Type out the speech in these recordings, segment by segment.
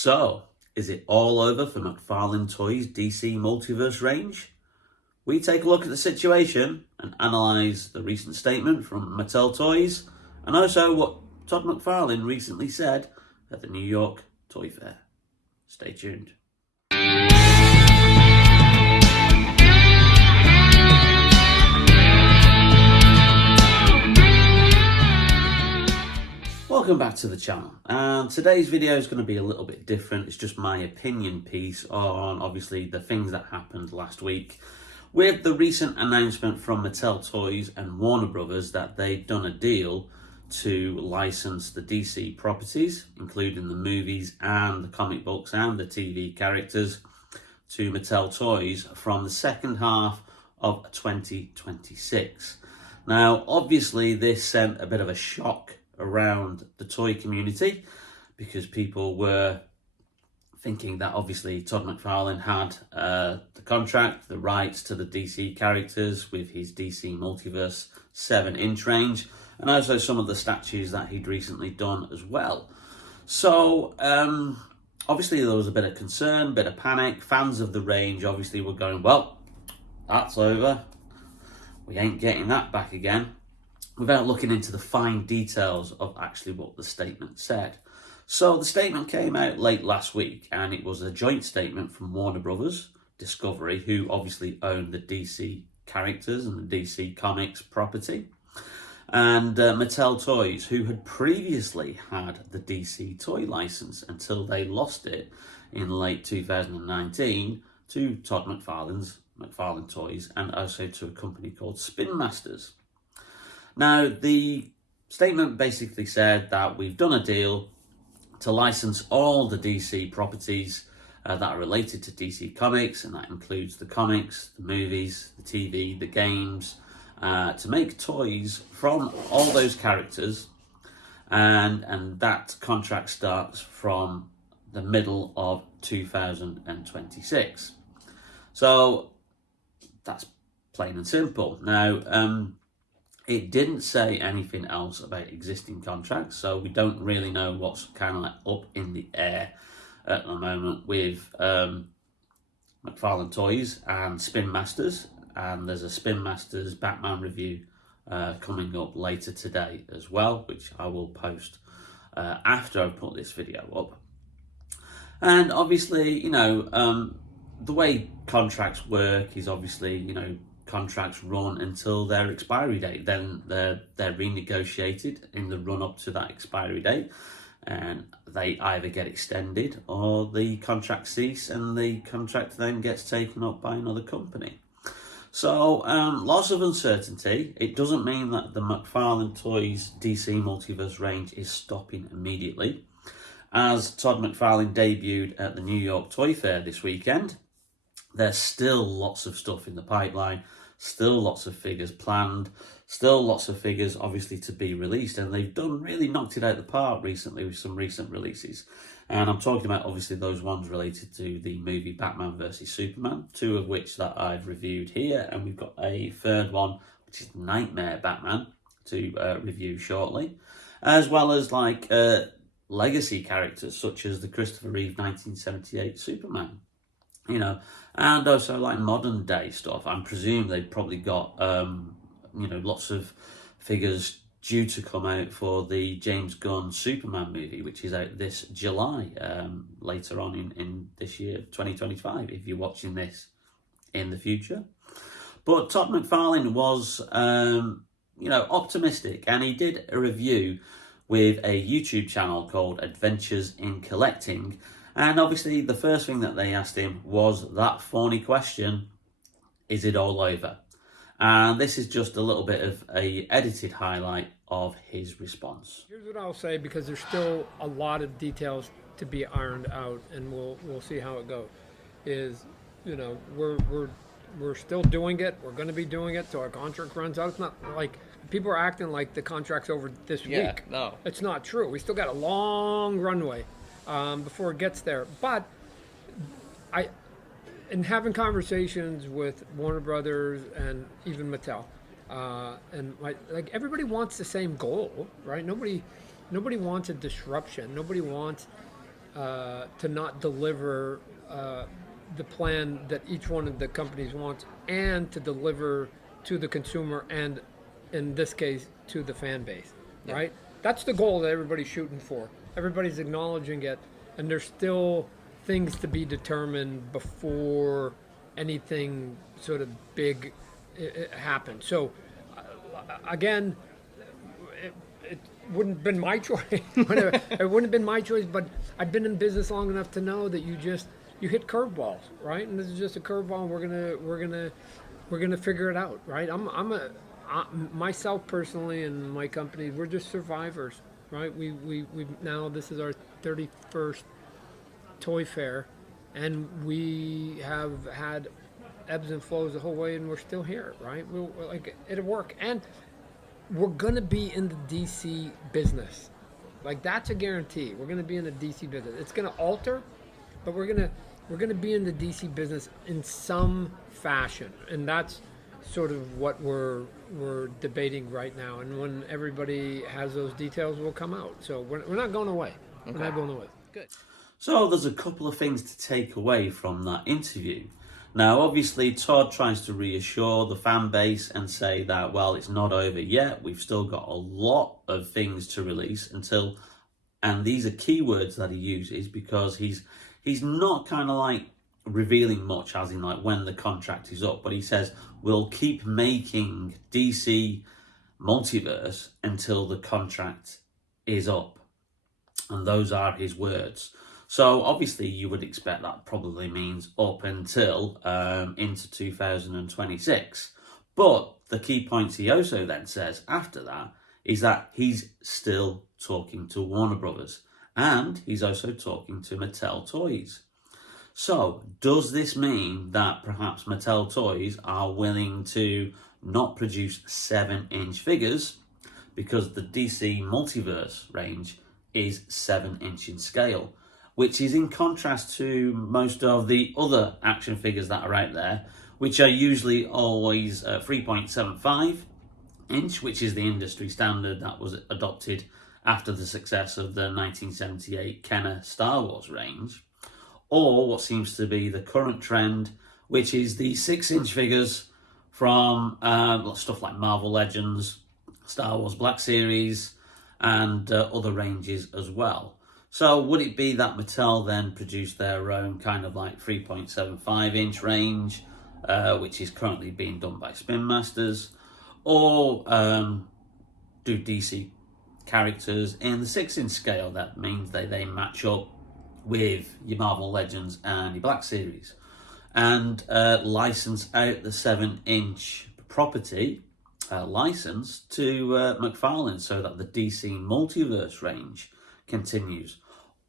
So, is it all over for McFarlane Toys' DC Multiverse range? We take a look at the situation and analyse the recent statement from Mattel Toys and also what Todd McFarlane recently said at the New York Toy Fair. Stay tuned. Welcome back to the channel, and today's video is going to be a little bit different. It's just my opinion piece on obviously the things that happened last week with the recent announcement from Mattel Toys and Warner Brothers that they'd done a deal to license the DC properties, including the movies and the comic books and the TV characters, to Mattel Toys from the second half of 2026. Now, obviously, this sent a bit of a shock around the toy community because people were thinking that obviously Todd McFarlane had the contract, the rights to the DC characters with his DC Multiverse 7-inch range, and also some of the statues that he'd recently done as well. So obviously there was a bit of concern, bit of panic. Fans of the range obviously were going, well, that's over, we ain't getting that back again, without looking into the fine details of actually what the statement said. So the statement came out late last week, and it was a joint statement from Warner Brothers Discovery, who obviously own the DC characters and the DC Comics property, and Mattel Toys, who had previously had the DC toy license until they lost it in late 2019 to Todd McFarlane's McFarlane Toys and also to a company called Spin Masters. Now, the statement basically said that we've done a deal to license all the DC properties that are related to DC Comics, and that includes the comics, the movies, the TV, the games, to make toys from all those characters, and that contract starts from the middle of 2026. So that's plain and simple. Now, it didn't say anything else about existing contracts, so we don't really know what's kind of like up in the air at the moment with McFarlane Toys and Spin Masters, and there's a Spin Masters Batman review coming up later today as well, which I will post after I've put this video up. And obviously, you know, the way contracts work is obviously, you know, contracts run until their expiry date, then they're renegotiated in the run up to that expiry date, and they either get extended or the contract cease and the contract then gets taken up by another company. So lots of uncertainty. It doesn't mean that the McFarlane Toys DC Multiverse range is stopping immediately, as Todd McFarlane debuted at the New York Toy Fair this weekend. There's still lots of stuff in the pipeline, still lots of figures planned, still lots of figures obviously to be released, and they've really knocked it out the park recently with some recent releases. And I'm talking about obviously those ones related to the movie Batman vs Superman, two of which that I've reviewed here, and we've got a third one which is Nightmare Batman to review shortly, as well as like legacy characters such as the Christopher Reeve 1978 Superman. You know, and also like modern day stuff. I presume they've probably got, you know, lots of figures due to come out for the James Gunn Superman movie, which is out this July, later on in this year, 2025, if you're watching this in the future. But Todd McFarlane was, you know, optimistic, and he did a review with a YouTube channel called Adventures in Collecting. And obviously the first thing that they asked him was that thorny question, is it all over? And this is just a little bit of a edited highlight of his response. Here's what I'll say, because there's still a lot of details to be ironed out, and we'll see how it goes. Is, you know, we're still doing it. We're going to be doing it till our contract runs out. It's not like people are acting like the contract's over this week. No, it's not true. We still got a long runway before it gets there. But in having conversations with Warner Brothers and even Mattel, and like everybody wants the same goal, right? Nobody wants a disruption. Nobody wants to not deliver the plan that each one of the companies wants, and to deliver to the consumer, and in this case to the fan base, right? That's the goal that everybody's shooting for. Everybody's acknowledging it, and there's still things to be determined before anything sort of big happens. So again, it wouldn't have been my choice. It wouldn't have been my choice, but I've been in business long enough to know that you hit curveballs, right? And this is just a curveball, and we're gonna figure it out, right? Myself personally and my company, we're just survivors, right? We now, this is our 31st toy fair, and we have had ebbs and flows the whole way, and we're still here, right? We're like, it'll work, and we're gonna be in the DC business. Like, that's a guarantee. We're gonna be in the DC business. It's gonna alter, but we're gonna be in the DC business in some fashion, and that's sort of what we're debating right now. And when everybody has those details, will come out. So we're not going away. Okay. We're not going away. Good. So there's a couple of things to take away from that interview. Now, obviously, Todd tries to reassure the fan base and say that, well, it's not over yet. We've still got a lot of things to release until, and these are keywords that he uses, because he's not kind of like revealing much, as in like when the contract is up, but he says, we'll keep making DC Multiverse until the contract is up. And those are his words. So obviously you would expect that probably means up until into 2026. But the key points he also then says after that is that he's still talking to Warner Brothers, and he's also talking to Mattel Toys. So does this mean that perhaps Mattel Toys are willing to not produce 7-inch figures, because the DC Multiverse range is 7-inch in scale, which is in contrast to most of the other action figures that are out there, which are usually always 3.75 inch, which is the industry standard that was adopted after the success of the 1978 Kenner Star Wars range, or what seems to be the current trend, which is the 6-inch figures from stuff like Marvel Legends, Star Wars Black Series, and other ranges as well. So would it be that Mattel then produced their own kind of like 3.75-inch range, which is currently being done by Spin Masters, or do DC characters in the 6-inch scale? That means they match up with your Marvel Legends and your Black Series, and license out the 7-inch property license to McFarlane, so that the DC Multiverse range continues?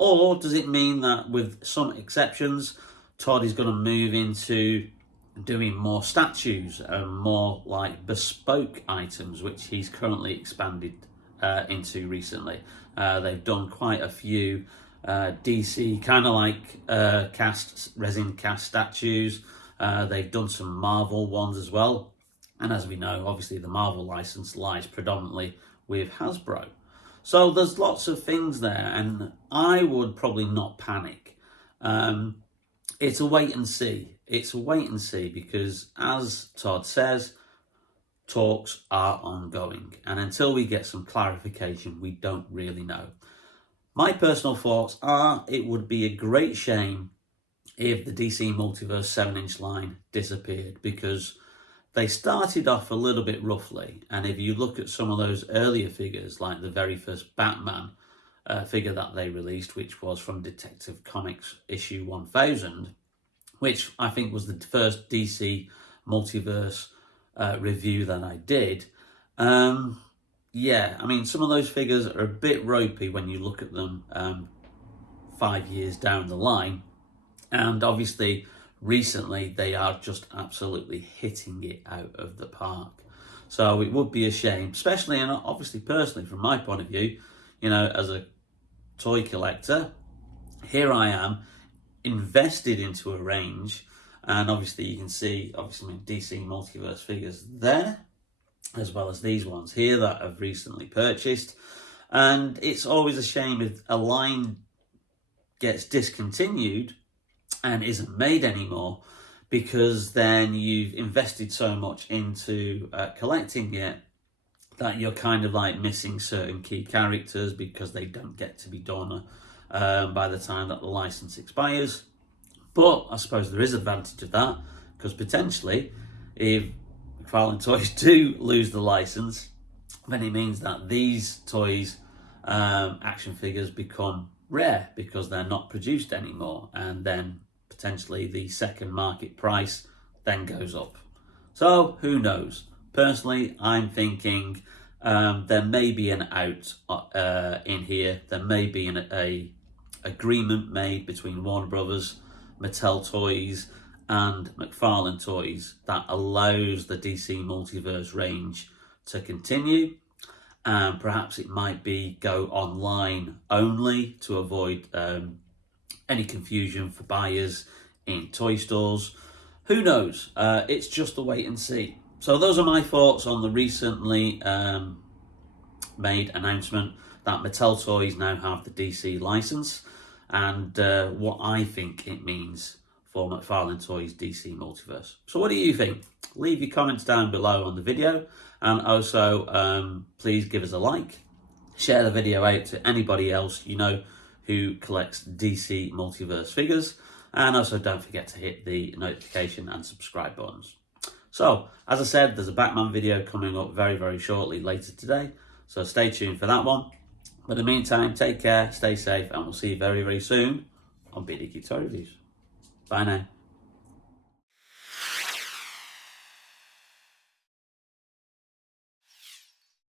Or does it mean that, with some exceptions, Todd is going to move into doing more statues and more like bespoke items, which he's currently expanded into recently? They've done quite a few DC kind of like resin cast statues. They've done some Marvel ones as well. And as we know, obviously the Marvel license lies predominantly with Hasbro. So there's lots of things there, and I would probably not panic. It's a wait and see. It's a wait and see, because as Todd says, talks are ongoing. And until we get some clarification, we don't really know. My personal thoughts are, it would be a great shame if the DC Multiverse 7-inch line disappeared, because they started off a little bit roughly, and if you look at some of those earlier figures, like the very first Batman figure that they released, which was from Detective Comics issue 1000, which I think was the first DC Multiverse review that I did. Yeah, I mean, some of those figures are a bit ropey when you look at them 5 years down the line, and obviously recently they are just absolutely hitting it out of the park. So it would be a shame, especially, and obviously personally from my point of view, you know, as a toy collector, here I am invested into a range, and obviously you can see DC Multiverse figures there, as well as these ones here that I've recently purchased. And it's always a shame if a line gets discontinued and isn't made anymore, because then you've invested so much into collecting it that you're kind of like missing certain key characters because they don't get to be done by the time that the license expires. But I suppose there is advantage of that, because potentially if McFarlane Toys do lose the license, then it means that these toys, action figures, become rare because they're not produced anymore, and then potentially the second market price then goes up. So who knows? Personally, I'm thinking there may be an out in here. There may be a agreement made between Warner Brothers, Mattel Toys, and McFarlane Toys that allows the DC Multiverse range to continue. And perhaps it might be go online only to avoid any confusion for buyers in toy stores. Who knows? It's just a wait and see. So those are my thoughts on the recently made announcement that Mattel Toys now have the DC license, and what I think it means for McFarlane Toys DC Multiverse. So what do you think? Leave your comments down below on the video, and also please give us a like. Share the video out to anybody else you know who collects DC Multiverse figures, and also don't forget to hit the notification and subscribe buttons. So, as I said, there's a Batman video coming up very, very shortly later today, so stay tuned for that one. But in the meantime, take care, stay safe, and we'll see you very, very soon on Bearded Geek Toy Reviews. Bye now.